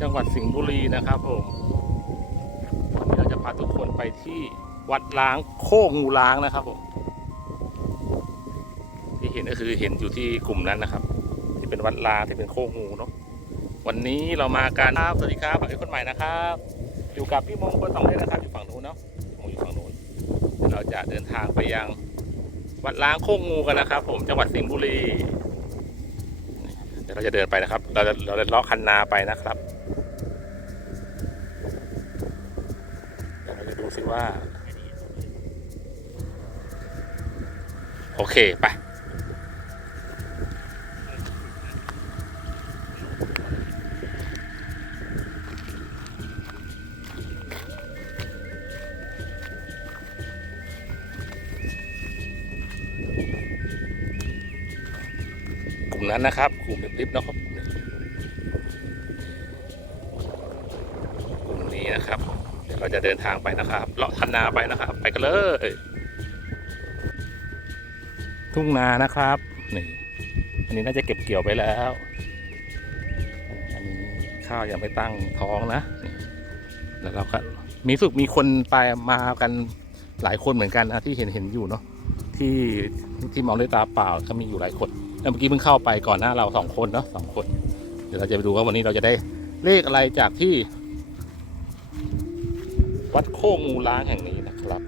จังหวัดสิงห์บุรีนะครับผมวันนี้เราจะพาทุกคนไปที่วัดล้างโคกงูล้างนะครับผมที่เห็นก็คือเห็นอยู่ที่กลุ่มนั้นนะครับ ที่เป็นวัดล้างที่เป็นโคกงูเนาะวันนี้เรามากันครับสวัสดีครับฝากคนใหม่นะครับ อยู่กับพี่มงคลสองเลขนะครับอยู่ฝั่งนู้นเนาะมงอยู่ฝั่งนู้นเดี๋ยวเราจะเดินทางไปยังวัดล้างโคกงูกันนะครับ ผมจังหวัดสิงห์บุรีเดี๋ยวเราจะเดินไปนะครับ เราจะเราจะเลาะคันนาไปนะครับ เดี๋ย ว่า โอเค ไป กลุ่มนั้นนะครับ กลุ่มลิฟต์นะครับ จะเดินทางไปนะครับ เลาะคันนาไปนะครับ ไปกันเลย ทุ่งนานะครับ นี่ อันนี้น่าจะเก็บเกี่ยวไปแล้ว อันนี้ข้าวยังไม่ตั้งท้องนะนแล้วเราก็มีสุกมีคนไปมากันหลายคนเหมือนกันนะที่เห็นเห็นอยู่เนาะที่ที่มองด้วยตาเปล่าก็มีอยู่หลายคนแล้วเมื่อกี้เพิ่งเข้าไปก่อนหน้าเราสองคนเนาะสองคน เดี๋ยวเราจะไปดูว่าวันนี้เราจะได้เลขอะไรจากที่ วัดโคกงูล้างแห่งนี้นะครับ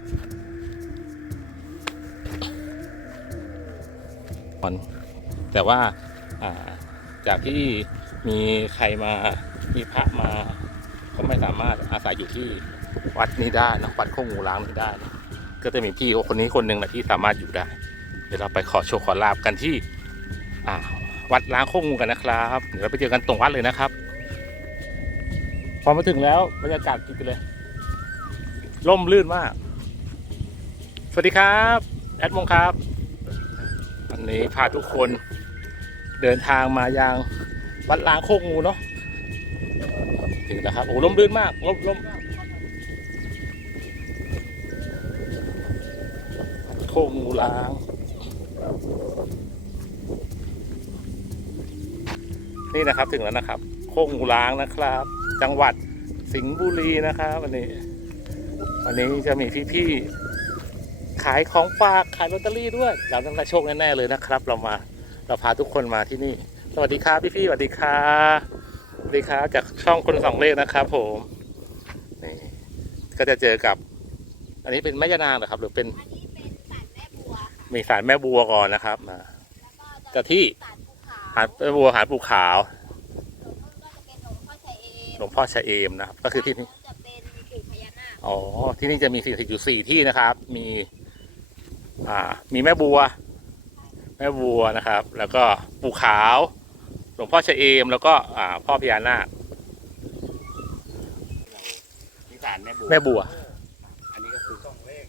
มันแต่ว่าาจากที่มีใครมามีพระมา ก็ไม่สามารถอาศัยอยู่ที่วัดนี้ได้นะวัดโคงูล้างนี้ได้นะก็จะมีพี่คนนี้คนหนึ่งแหละที่สามารถอยู่ได้ เดี๋ยวเราไปขอโชว์ขอลาบกันที่วัดล้างโคงูกันนะครับ เดี๋ยวเราไปเจอกันตรงวัดเลยนะครับ พอมาถึงแล้วบรรยากาศดีกันเลย ร่มรื่นมาก สวัสดีครับ แอดมงครับ วันนี้พาทุกคนเดินทางมายังวัดล้างโคกงูเนาะถึงแล้วครับ โอ้ร่มรื่นมากร่มร่มโคกงูล้างนี่นะครับถึงแล้วนะครับ โคกงูล้างนะครับ จังหวัดสิงห์บุรีนะครับวันนี้ วันนี้จะมีพี่ๆขายของฝากขายลอตเตอรี่ด้วยเราต้องได้โชคแน่ๆเลยนะครับ เรามาเราพาทุกคนมาที่นี่ สวัสดีครับพี่ๆสวัสดีครับสวัสดีครับจากช่องคนสองเลขนะครับ ผมนี่ก็จะเจอกับ อันนี้เป็นแม่ยานางเหรอครับ หรือเป็นอันนี้เป็นสัตว์แม่บัวค่ะมีสารแม่บัวก่อนนะครับมาแล้วก็จะที่สัตว์ภูเขาหาแม่บัวหาปูขาวส่วนนู้นก็จะเป็นหลวงพ่อชัยเอมหลวงพ่อชะเอมนะครับ ก็คือที่นี่ อ๋อ ที่นี่จะมีสิ่งศักดิ์สิทธิ์อยู่สี่ที่นะครับ มี อ่า มีแม่บัว แม่บัวนะครับ แล้วก็ปู่ขาว หลวงพ่อชะเอม แล้วก็ อ่า พ่อพญานาคนิสานแม่บัว แม่บัว อันนี้ก็คือสองเลข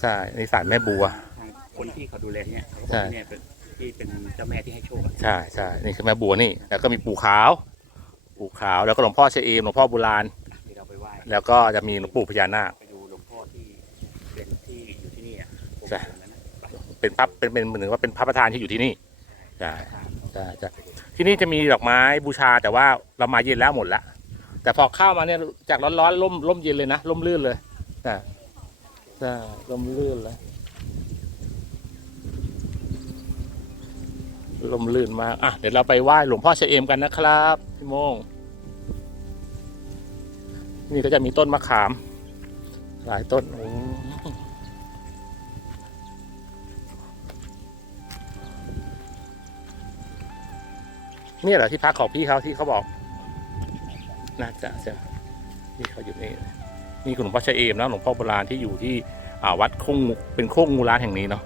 ใช่อันนี่สารแม่บัวทางคนที่เขาดูแลที่เนี่ยเขาใช่บอกที่เนี่ยเป็นที่เป็นเจ้าแม่ที่ให้โชคอะใช่ใช่นี่คือแม่บัวนี่ แล้วก็มีปู่ขาว ปู่ขาว แล้วก็หลวงพ่อชะเอม หลวงพ่อโบราณ แล้วก็จะมีหลวงปู่พญานาค ไปดูหลวงพ่อที่เป็นที่อยู่ที่นี่อะใช่ตรงนั้นน่ะไปเป็นพระเป็นเป็นเหมือนว่าเป็นพระประธานที่อยู่ที่นี่ใช่ทางใช่ใช่ที่นี่จะมีดอกไม้บูชาแต่ว่าเรามาเย็นแล้วหมดละแต่พอเข้ามาเนี่ยจากร้อนๆร่มร่มเย็นเลยนะร่มรื่นเลยใช่ใช่ร่มรื่นเลยร่มรื่นมากอะเดี๋ยวเราไปไหว้หลวงพ่อเฉเอมกันนะครับพี่โมง นี่ก็จะมีต้นมะขาม หลายต้นโอ้เนี่ยเหรอที่พักของพี่เขาที่เขาบอก น่าจะใช่ไหมที่เขาอยู่นี่นี่คือหลวงพ่อชะเอมนะหลวงพ่อโบราณที่อยู่ที่อ่าวัดโคงงูเป็นโคงงูล้านแห่งนี้เนาะ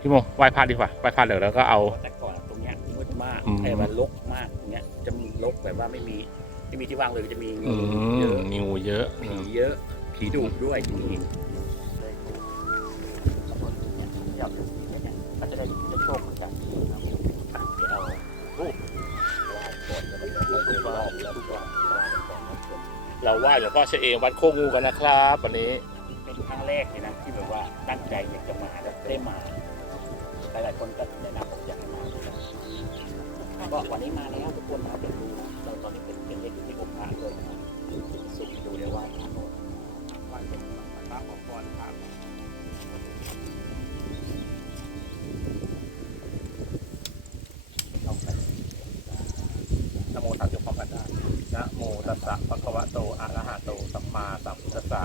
พี่โมงไหว้พระดีกว่าไหว้พระเดี๋ยวแล้วก็เอาแต่ก่อนตรงเนี้ยมืดมากอืมไอ้มันรกมากตรงเนี้ยจะมีรกแบบว่าไม่มี ไม่มีที่ว่างเลยจะมีอืงูเยมอะมีงูเยอะผีเยอะผีดุด้วยที่นี่อยากเนี่ยก็จะได้ได้โชคจากที่นี่ครับอะเดี๋ยวเอารูปไหว้ก่อนแล้วก็เดี๋ยวเราดูรอบแล้วก็ไหว้กันก่อนนะเราไหว้หลวงพ่อชะเอมวัดโคงงูกันนะครับ วันนี้ เป็นครั้งแรกเลยนะที่แบบว่าตั้งใจอยากจะมาแล้วได้มา หลายๆคนก็แนะนำผมอยากให้มาก็วันนี้มาแล้วทุกคนมาเป็นดูเราตอนนี้ อนครับนะโมตัสสะพร้กันได้นะโมตัสสะภะคะวะโตอะระหะโตสัมมาสัมพุทธัสสะ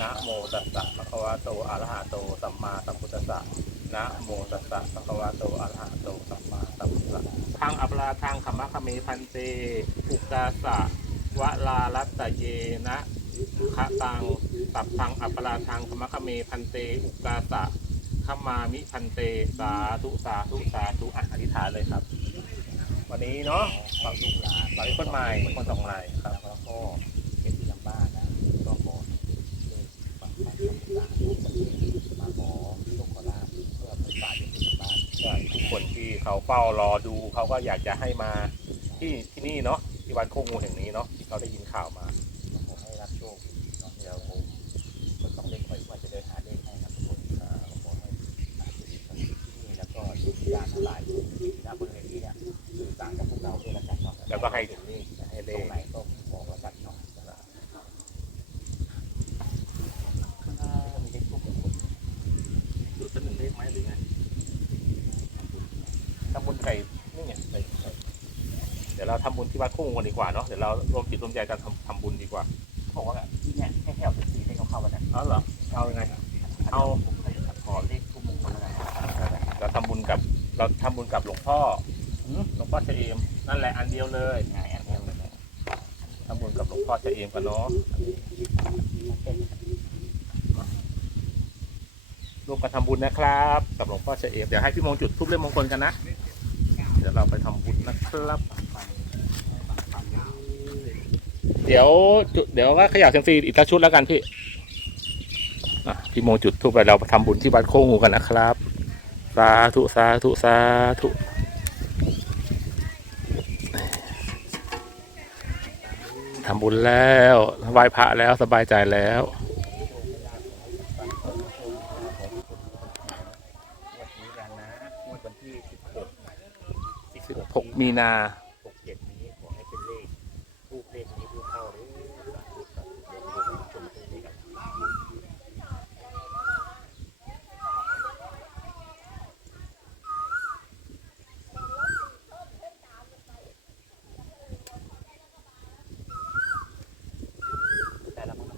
นะโมตัสสะภะคะวะโตอะระหะโตสัมมาสัมพุทธัสสะนะโมตัสสะภะคะวะโตอะระหะโตสัมมาสัมพุทธัสสะทางอัปลาทางขมะขเมพันเตอุกาสะวะลาลัตตะเยนะขะตังตับทัง งอัปราทางขมะขะเมพันเตอุกาสะขมามิพันเตสาธุสาธุสาธุอะอธิษฐานเลยครับ วันนี้เนาะบางลูกหลานหลายคนใหม่คนสองรายครับ แล้วก็เก็บที่ลำบ้านนะก็ขอให้ฟังคำสั่งมาขอโชคขอลาภเพื่อไปป่าอยู่ที่ลำบ้านใช่ทุกคนที่เขาเฝ้ารอดูเขาก็อยากจะให้มาที่ที่นี่เนาะที่วัดโคงูแห่งนี้เนาะที่เขาได้ยินข่าวมา ขอให้รับโชคเนาะเดี๋ยวผมคนต้องเล่นคอยว่าจะเดินหาเลขให้ครับทุกคนอ่าขอให้อาชีพที่นี่แล้ว ก็ทุกด้านทั้งหลายที่หน้าบริเวณนี้เนี่ยสื่อสารกับพวกเราด้วยละกันเนาะแล้วก็ให้ถึงนี่ให้ตเลรขงไหนก็บอกละกันเนาะข้างหน้ามีเลขทุกคนจุดสักหนึ่งเลขไหมหรือไงทำบุญไก่นี่ไงไก่ไก่เดี๋ยวเราทำบุญที่วัดโคกงูกันดีกว่าเนาะเดี๋ยวเรารวมจิตรวมใจกันทำ เราทำบุญกับหลวงพ่อหลวงพ่อเฉเอมนั่นแหละอันเดียวเลยอันเดียวเลยทำบุญกับหลวงพ่อเฉเอมกันเนาะร่วมกันทำบุญนะครับ กับหลวงพ่อเฉเอมเดี๋ยวให้พี่มงจุดทุบเล่มมงคลกันนะ เดี๋ยวเราไปทำบุญนะครับ เดี๋ยวจุดเดี๋ยวก็ขยับเซยมซีอีกสักชุดแล้วกันพี่อะพี่โมงจุดทุบไปเราไปทำบุญที่วัดโคกงูกันนะครับ สาธุสาธุสาธุทำบุญแล้วไหว้พระแล้วสบายใจแล้วสิบหก16 มีนา หกเจ็ดนี้ขอให้เป็นเลขทูกเลขนี้ผู้เข้าหรือสาธุสาธุเดี๋ยวเราชมกันนี้กัน แต่ละมั้ง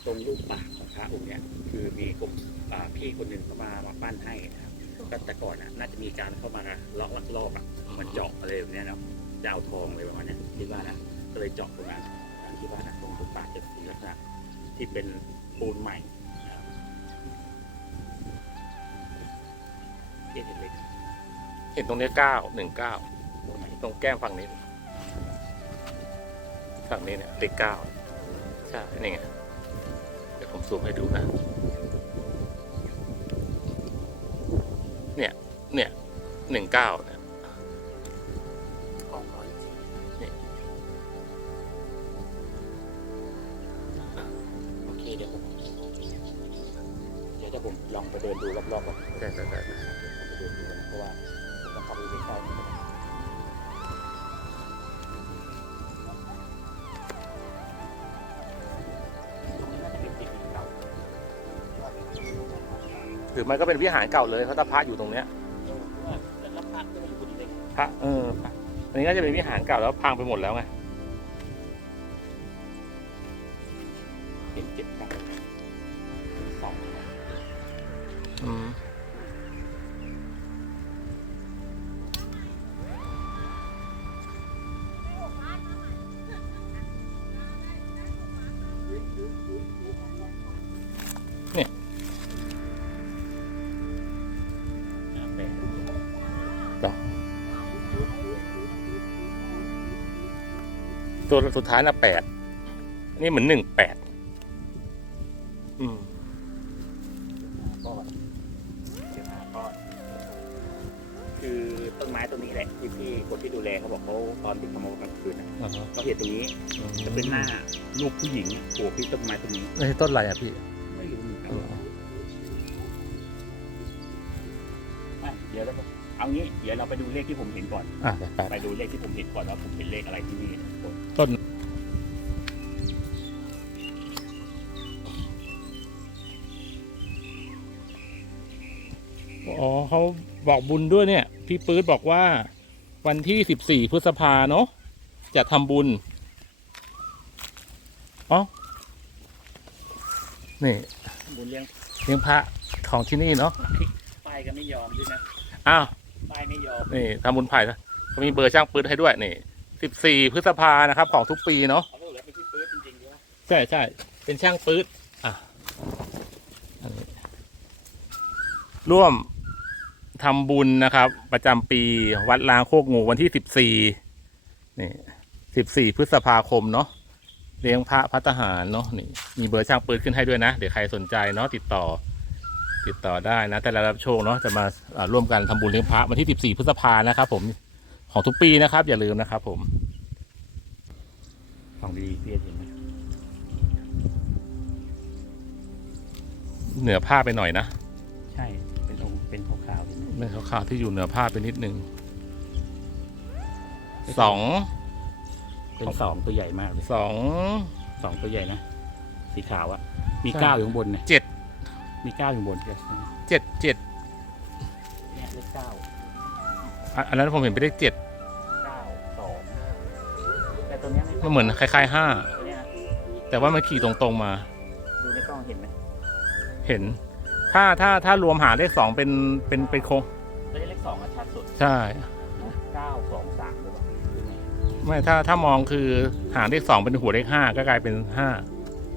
ต รงรูปปากของพระองค์เนี่ยคือมีกบอ่าพี่คนหนึ่งเขามามาปั้นให้นะครับก็แต่ก่อนน่ะน่าจะมีการเข้ามาเลาะลักลอบอะมันเจาะอะไรแบบนี้เนาะจะเอาทองอะไรประมาณนี้ยคิดว่านะก็เลยเจาะตรงนั้นคิดว่านะตรงรูปปากจะเป็นลักษณะที่เป็นปูนใหม่เห็นเลยเห็นตรงนี้เก้าหนึ่งเก้าตรงไหนตรงแก้มฝั่งนี้ ฝั่งนี้เนี่ยเลขเก้าใช่นี่ไงเดี๋ย ผมซูมให้ดูนะ เนี่ย เนี่ยหนึ่งเก้าเนี่ยของร้อยนี่โอเคเดี๋ยวผม เดี๋ยวจะผมลองไปเดินดูรอบๆก่อน ใช่ใช่ รือมันก็เป็นวิหารเก่าเลยเขาตะพระอยู่ตรงเนี้ยพระเลยพระเออพระอันนี้ก็จะเป็นวิหารเก่าแล้วพังไปหมดแล้วไง ตัวสุดท้ายน่ะแปดอันนี่เหมือนหนึ่งแปดอืมก้อนเจ็ดห้าก้อนคือต้นไม้ต้นนี้แหละที่พี่คนที่ดูแลเขาบอกเขาตอนที่เขามากลางคืนน่ะเขาเห็นตรงนี้จะเป็นหน้าลูกผู้หญิงอะโผล่ที่ต้นไม้ต้นนี้ เอ้ยต้นอะไรอะพี่ เราเอางี้เดี๋ยวเราไปดูเลขที่ผมเห็นก่อน อะเดี๋ยวแปดไปดูเลขที่ผมเห็นก่อนว่าผมเห็นเลขอะไรที่นี่นะทุกคนต้นอ๋อเขาบอกบุญด้วยเนี่ย พี่ปื๊ดบอกว่าวันที่สิบสี่พฤษภาเนาะจะทำบุญอ๋อนี่บุญเลี้ยงเลี้ยงพระของที่นี่เนาะป้ายก็ไม่ยอมด้วยนะอ้าว ป้ายไม่ยอมนี่ทำบุญไผ่นะเขามีเบอร์ช่างปืนให้ด้วยนี่สิบสี่พฤษภานะครับ ของทุกปีเนาะเขาบอกแล้วเป็นที่ปื๊ดจริงๆใช่ไหมใช่ใช่เป็นช่างปืดอะอันนี้ร่วมทำบุญนะครับ ประจำปีวัดลางโคกงูวันที่สิบสี่นี่สิบสี่พฤษภาคมเนาะเลี้ยงพระพัฒหารเนาะนี่มีเบอร์ช่างปืนขึ้นให้ด้วยนะ เดี๋ยวใครสนใจเนาะติดต่อ ติดต่อได้นะ แต่ละรับโชคเนาะจะมาอ่าร่วมกันทำบุญเลี้ยงพระวันที่สิบสี่พฤษภานะครับ ผมของทุกปีนะครับ อย่าลืมนะครับ ผมของดีพี่เอ็ดเห็นไหมเหนือผ้าไปหน่อยนะ ใช่ เป็นองค์เป็นขาวๆเห็นไหมไม่ขาวๆที่อยู่เหนือผ้าไปนิดนึงสองเป็นสองตัวใหญ่มากเลยสองสองตัวใหญ่นะ สีขาวอะมีใช่เก้าอยู่ข้างบนเนี่ยเจ็ด มีเก้าอยู่ข้างบนเนี่ยเจ็ดเจ็ดเนี่ยเลขเก้าอะอันนั้นผมเห็นเป็นเลขเจ็ดเก้าสองแต่ตัวเนี้ยไม่มันเหมือนคล้ายๆห้าตัวเนี้ยนะแต่ว่ามันขี่ตรงๆมา ดูในกล้องเห็นไหมเห็น ถ้าถ้าถ้ารวมหาเลขสองเป็นเป็นเป็นโครงตัวนี้เลขสองอะชัดสุดใช่ เก้าสองสามหรือเปล่าหรือไงไม่ถ้าถ้ามองคือหาเลขสองเป็นหัวเลขห้าก็กลายเป็นห้า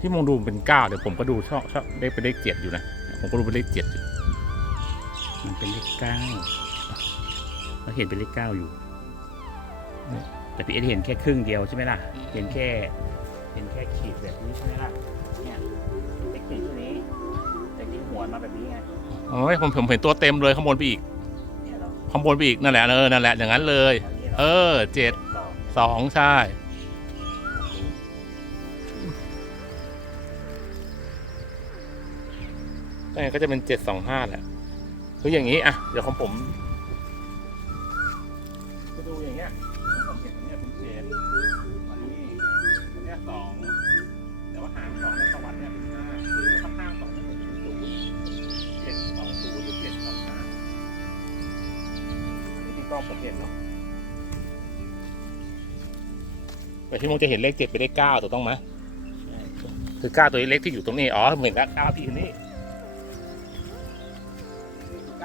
ที่มองดูเป็นเก้าเดี๋ยวผมก็ดูชอบชอบเลขเป็นเลขเจ็ดอยู่นะ ผมก็ดูเป็นเลขเจ็ดอยู่มันเป็นเลขเก้าเราเห็นเป็นเลขเก้าอยู่ แต่พี่เอ็ดเห็นแค่ครึ่งเดียวใช่ไหมล่ะ เห็นแค่เห็นแค่ขีดแบบนี้ใช่ไหมล่ะ เนี่ยเลขขีดตัวนี้แต่ที่หัวมาแบบนี้ไงโอ้ยผมผมเห็นตัวเต็มเลยข้างบนไปอีกเนี่ยเราข้างบนไปอีกนั่นแหละเออนั่นแหละอย่างนั้นเลย เอาอย่างนี้หรเออเจ็ดสองสองใช่ ก็ก็จะเป็นเจ็ดสองห้าแหละคืออย่างนี้อะ เดี๋ยวของผมจะดูอย่างเงี้ยผมเห็นตรงเนี้ยเป็นเจ็ดอันนี้ตรงเนี้สองแต่ว่าหางสองในสวรรค์เนี่ยเป็นห้าหรือว่าข้างๆสองเนี่ยเป็นศูนย์เจ็ดสองศูนย์หรือเจ็ดสองห้าอันนี้ที่กล้องผมเห็นเนาะแต่พี่มงจะเห็นเลขเจ็ดเป็นเลขเก้าถูกต้องไหมใช่คือเก้าตัวเล็กที่อยู่ตรงนี้ อ๋อ เหมือนกับเก้าพี่อยู่นี่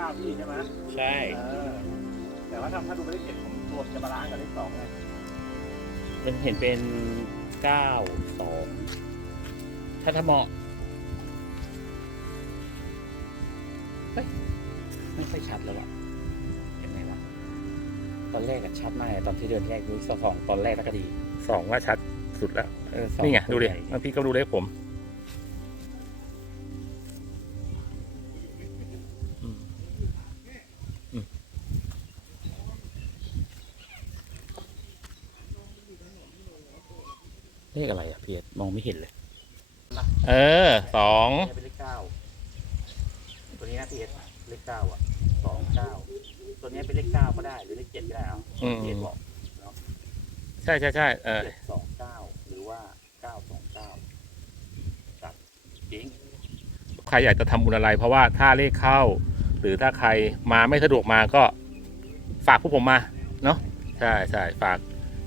าพี่ใช่ไหมใช่ เออแต่ว่าถ้าถ้าดูเป็นเลขเจ็ดผมรวมจะบาลานซ์กับเลขสองไงมันเห็นเป็นเก้าสองถ้าถ้ามองเฮ้ยไม่ค่อยชัดแล้วอะยังไงวะตอนแรกอะชัดมากเลยตอนที่เดือนแรกดูสองตอนแรกแล้วก็ดี สองว่าชัดสุดแล้วเออสองนี่ไงดูดิตัวใหญ่แล้วพี่ก็ดูเลขผมอืม ช่ใช่ใช่เออเจ็ดสองเก้าหรือว่าเก้าสองเก้าครับจริงใครอยากจะทำบุญอะไร เพราะว่าถ้าเลขเข้า หรือถ้าใครมาไม่สะดวกมาก็ฝากพวกผมมาเนาะใช่ใช่ฝาก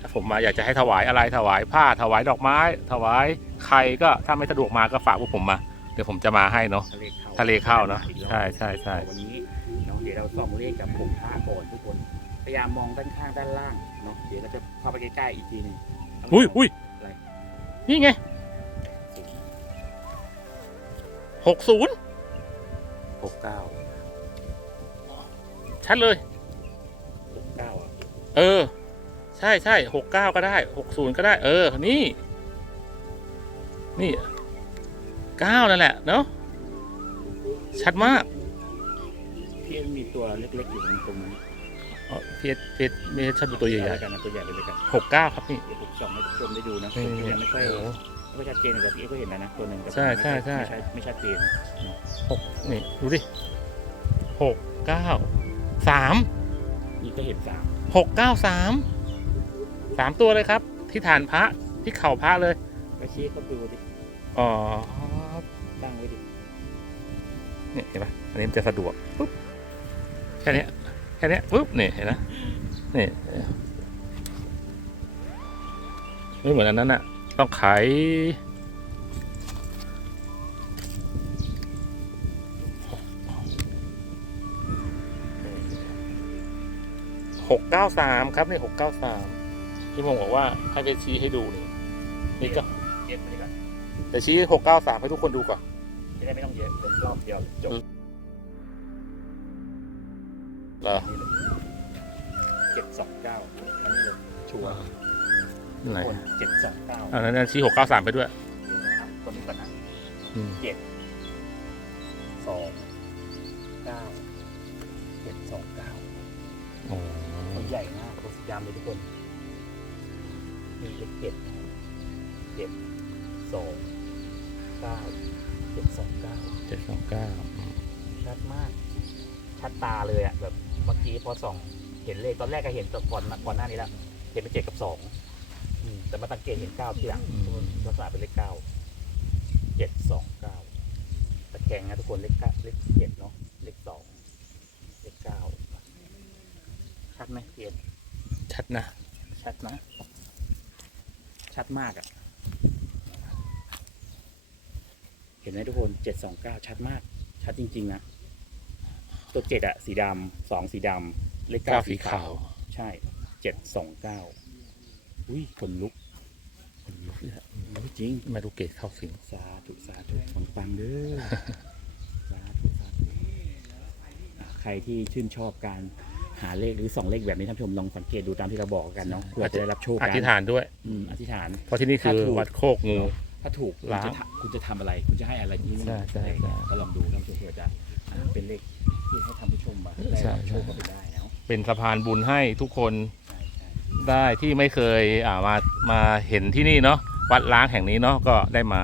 ถ้าผมมาอยากจะให้ถวายอะไรถวายผ้าถวายดอกไม้ ถวายใครก็ถ้าไม่สะดวกมาก็ฝากพวกผมมา เดี๋ยวผมจะมาให้เนาะทะเลเข้าทะเลเข้าเนาะใช่ใช่ใช่วันนี้เนาะเดี๋ยวเราส่องเลขกับผงพระก่อนทุกคนพยายามมองด้านข้างด้านล่าง เนาะเดี๋ยวเราจะเข้าไปใกล้ๆอีกทีหนึงอุ้ยอุ้ยอะไร นี่ไงหกศูนย์หกเก้าชัดเลย หกเก้าอะเออ ใช่ใช่หกเก้าก็ได้หกศูนย์ก็ได้ เออ นี่ นี่เก้านั่นแหละเนาะชัดมากพี่เอ็ดมีตัวเล็กๆอยู่ตรงนั้ นอ๋อเพชรเพชรไม่ใช่ชัดเป็นตัวใหญ่เอาแล้วกันนะตัวใหญ่ไปเลยกันหกเก้าครับนี่เดี๋ยวผมส่องให้ผู้ชมได้ดูนะผมยังไม่ค่อยโอ้โห ไม่ค่อยชัดเจนแต่พี่เอ็ดก็เห็นแล้วนะตัวหนึ่งแต่ใช่ใช่ใช่ ไม่ไม่ชัดเจนหกนี่ดูดิหกเก้าสามนี่ก็เห็นสามหกเก้าสามสามตัวเลยครับ ที่ฐานพระที่เข่าพระเลยก็ชี้ก็ดูดิอ๋อตั้งไว้ดิเนี่ยเห็นปะอันนี้มันจะสะดวกปุ๊บแค่เนี้ย ค่นี้ปุ๊บนี่เห็นไหมนี่ไม่เหมือนอันนั้นอะต้องขายหกเก้าสามครับนี่หกเก้าสามที่ผมบอกว่าให้ไปชี้ให้ดูนี่นี่ก็นี่อนแต่ชี้หกเก้าสามให้ทุกคนดูก่อนไม่ได้ไม่ต้องเย็นรอบเดียวจบ เหรอนี่เลยเจ็ดสองเก้าอันนี้เลยชัวร์ไหนคนเจ็ดสองเก้าอันนั้นชี้หกเก้าสามไปด้วยตัวนี้ก่อนนะอืมสองเก้าเจ็ดสองเก้าอ๋อตัวใหญ่มากตัวสีดำเลยทุกคนมีเลขเจ็ดนะครับเจ็ดสองเก้าเจ็ดสองเก้าเจ็ดสองเก้าชัดมาก ชัดตาเลยอะแบบเมื่อกี้พอส่องเห็นเลขตอนแรกก็เห็นตอนก่อนก่อนหน้านี้แล้วเห็นเป็นเจ็ดกับสองอืมแต่มาสังเกตเห็นเก้าทีหลังลักษณะเป็นเลขเก้าเจ็ดสองเก้าตะแกรงนะทุกคนเลขเก้าเลขเจ็ดเนาะเลขสองเลขเก้าชัดไหมเพียนชัดนะ ชัดนะ ชัดมากอะเห็นไหมทุกคนเจ็ดสองเก้าชัดมาก ชัดจริง ๆ นะ ตัวเจ็ดอะสีดำสองสีดำเลขเก้าเก้าสีสีขาขาววใช่เจ็ดสองเก้าอุ้ยขนลุกขนลุกเลยอะรู้จริงมาดูเกตเข้าสิงสาธุสาธุปังปังๆเด้อสาธุสาธุอะใครที่ชื่นชอบการหาเลขหรือส่องเลขแบบนี้ท่านผู้ชมลองสังเกตดูตามที่เราบอกกันเนาะเพื่อจะได้รับโชคอกันธิษฐานด้วยอืมอธิษฐาน เพราะที่นี่คือถ้าถูกวัดโคกงูถ้าถูกคุณล้างจะทำคุณจะทำอะไร คุณจะให้อะไรที่นี่ใช่ใช่ใช่ก็ลองดูท่านผู้ชมเผื่อจะอ่าเป็นเลข ที่ให้ท่านผู้ชมมาได้ใช่รับโชคใช่กันไปได้เนาะเป็นสะพานบุญให้ทุกคนใช่ใช่ได้ที่ไม่เคยอ่ามามาเห็นที่นี่เนาะวัดล้างแห่งนี้เนาะก็ได้มา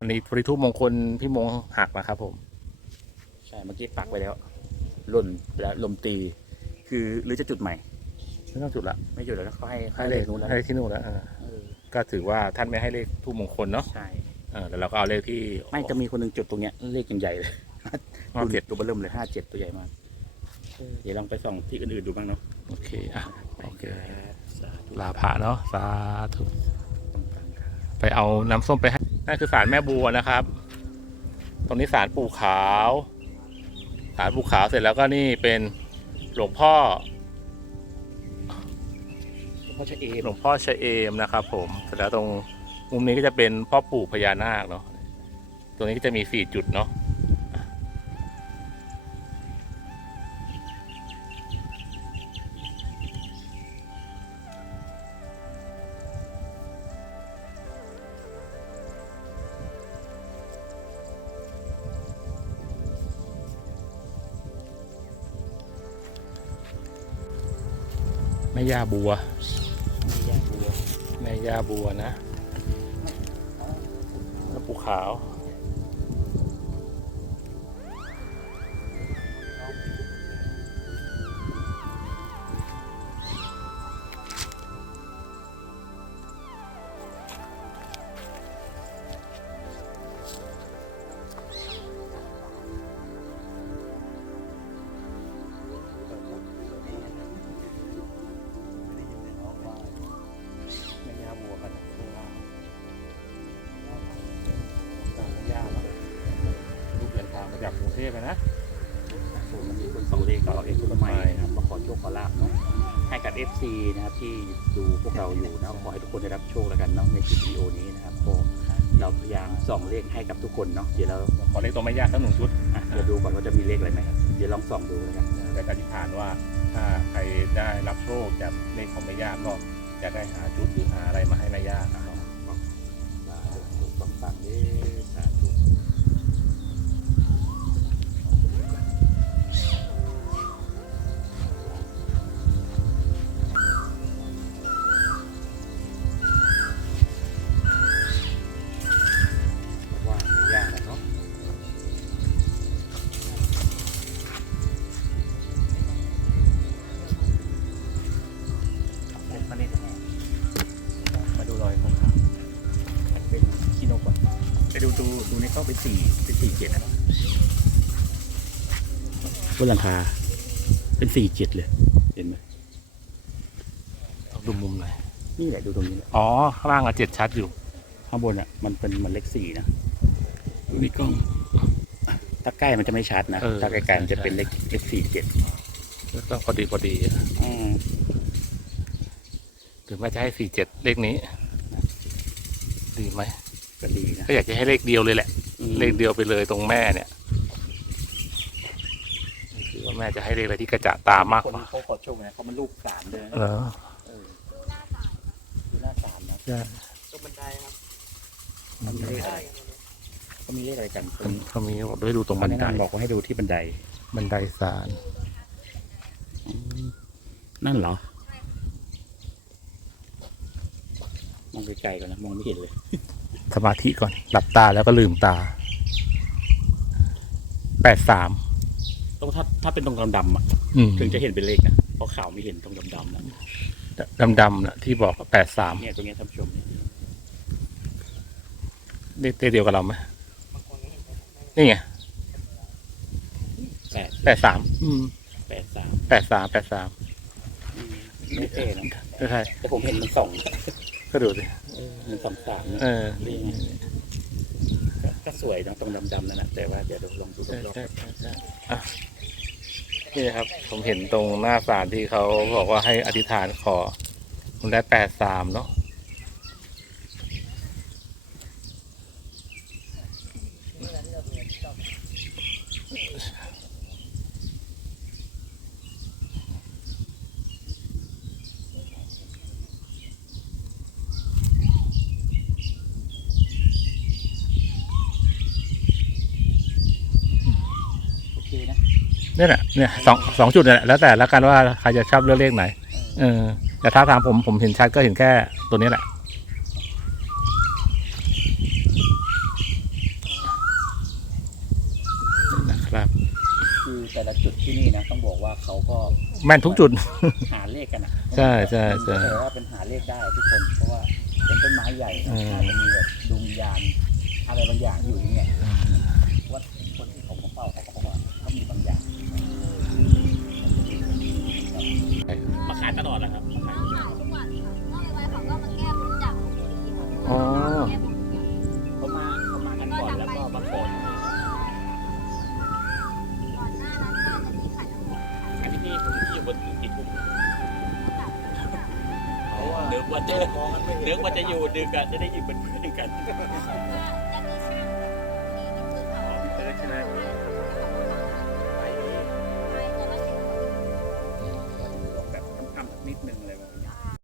วันนี้ปริทุปมงคลพี่มงหักนะครับผม ใช่เมื่อกี้ปักไปแล้วหล่นแล้วลมตี คือหรือจะจุดใหม่ไม่ต้องจุดละไม่จุดแล้วก็ให้ให้ให้เลเลขขนู้นแล้ว ให้ที่นู่นแล้วอ่าเออ ก็ถือว่าท่านไม่ให้เลขทูปมงคลเนาะใช่เออแล้วเราก็เอาเลขที่ไม่จะมีคนหนึ่งจุดตรงเนี้ยเลขยังใหญ่เลยห้าเจ็ดตัวเบอร์เริ่มเลยห้าเจ็ดตัวใหญ่มากเดี๋ยวลองไปส่องที่อื่นๆดูบ้างเนาะโอเคอะโอเคสาธุลาพระเนาะสาธุต้องการครับไปเอาน้ำส้มไปให้นั่นคือสารแม่บัวนะครับ ตรงนี้สารปู่ขาว สารปู่ขาวเสร็จแล้วก็นี่เป็นหลวงพ่อ พ่อชะเอมหลวงพ่อชะเอมนะครับ ผมเสร็จแล้วตรงมุมนี้ก็จะเป็นพ่อปู่พญานาคเนาะตรงนี้ก็จะมีสี่จุดเนาะแม่ย่าบัวมีแยกบัว แม่ย่าบัวนะแล้วปูขา เทพเลยนะส่วนวันนี้คุณสองเลขก็เอาเอฟต้นไม้นะครับมาขอโชคขอลาบเนาะให้กับ FC นะครับที่ดูพวกเราอยู่นะขอให้ทุกคนได้รับโชคแล้วกันเนาะในคลิปวิดีโอนี้นะครับก็เราพยายามส่องเลขให้กับทุกคนเนาะเดี๋ยวเราขอเลขตัวแม่ย่าสักหนึ่งชุดอะเดี๋ยวดูก่อนว่าจะมีเลขอะไรไหมเดี๋ยวลองส่องดูนะครับแต่อธิษฐานว่าถ้าใครได้รับโชคจากเลขของแม่ย่าก็จะได้หาชุดหรือหาอะไรมาให้แม่ย่า บนหลังคา เป็นสี่เจ็ดเลย เห็นไหมต้องดูมุมหน่อยนี่แหละดูตรงนี้แหละอ๋อ ข้างล่างอะเจ็ดชัดอยู่ ข้างบนอะ มันเป็นมันเลขสี่นะ ดูในกล้อง ถ้าใกล้มันจะไม่ชัดนะ เออถ้าไกลๆมันจะเป็นเลขเลขสี่เจ็ดต้องพอดีพอดีอะหรือไม่จะให้สี่เจ็ดเลขนี้ ดีไหม ก็ดีนะก็อยากจะให้เลขเดียวเลยแหละ อืมเลขเดียวไปเลยตรงแม่เนี่ยคือว่า แม่จะให้เลขอะไรที่กระจะตามากคนกว่าเขาขอโชคนะเขามันลูกสามเลยนะเหรอเออดูหน้าสายดูหน้าสามนะใช่ตรงบันไดครับเขามีเลขอะไรเขามีเลขอะไรกันคนเขามีบอกด้วยดูตรงเขาบันแนะไดนำบอกว่าให้ดูที่บันไดบันไดศาลนั่นเหรอมองไกลๆก่อนนะมองไม่เห็นเลย สมาธิก่อน หลับตาแล้วก็ลืมตาแปดสาม ต้องถ้าถ้าเป็นตรงดำๆอะอืมถึงจะเห็นเป็นเลขนะเพราะขาวไม่เห็นตรงดำๆนะดำๆนะที่บอกแปดสามเนี่ยตรงเนี้ยท่านผู้ชมเนี่ยเลขเดียวกับเราไหมนี่ไงแปดแปดสามอืมแปดสามแปดสามแปดสามอืมไม่เท่นะใช่แต่ผมเห็นมันสองก็ดูสิมันสองสามนะ เออนี่ไงก็ก็สวยนะตรงดำๆนั่นแหละแต่ว่าเดี๋ยวลองดูใช่รอบใช่ใช่ใช่อะ นี่นะครับ ผมเห็นตรงหน้าศาลที่เขาบอกว่าให้อธิษฐานขอมันได้แปดสามเนาะ ๆโอเคนะ เนี่ยแหละเนี่ยสองสองจุดเนี่ยแหละแล้วแต่ละกันว่าใครจะชอบเลือกเลขไหน เออ แต่ถ้าถามผมผมเห็นชัดก็เห็นแค่ตัวนี้แหละนี่นะครับ คือแต่ละจุดที่นี่นะต้องบอกว่าเขาก็แม่นทุกจุด หาเลขกันอะใช่ใช่ใช่แต่ว่าเป็นหาเลขได้ทุกคนเพราะว่าเป็นต้นไม้ใหญ่อืม น่าจะมีแบบดวงวิญญาณอะไรบางอย่างอยู่ที่เนี่ยว่าคนที่เขามาเฝ้าเขาก็บอกว่าเขามีบางอย่าง มาขายตลอดแหละครับมาขายขายทุกวันค่ะนอกจากนั้นเขาก็มาแก้บนจากลพบุรีค่ะอ๋อ แก้บนกันเขามาเขามากันก่อนแล้วก็มาขอก่อนหน้านั้นก็จะมีขายน้ำมนต์ค่ะอันนี้นี่ผมอยู่บนติดมุมแบบเพราะว่านึกว่าจะนึกว่าจะอยู่ดึกอะจะได้ยินเป็นเพื่อนกัน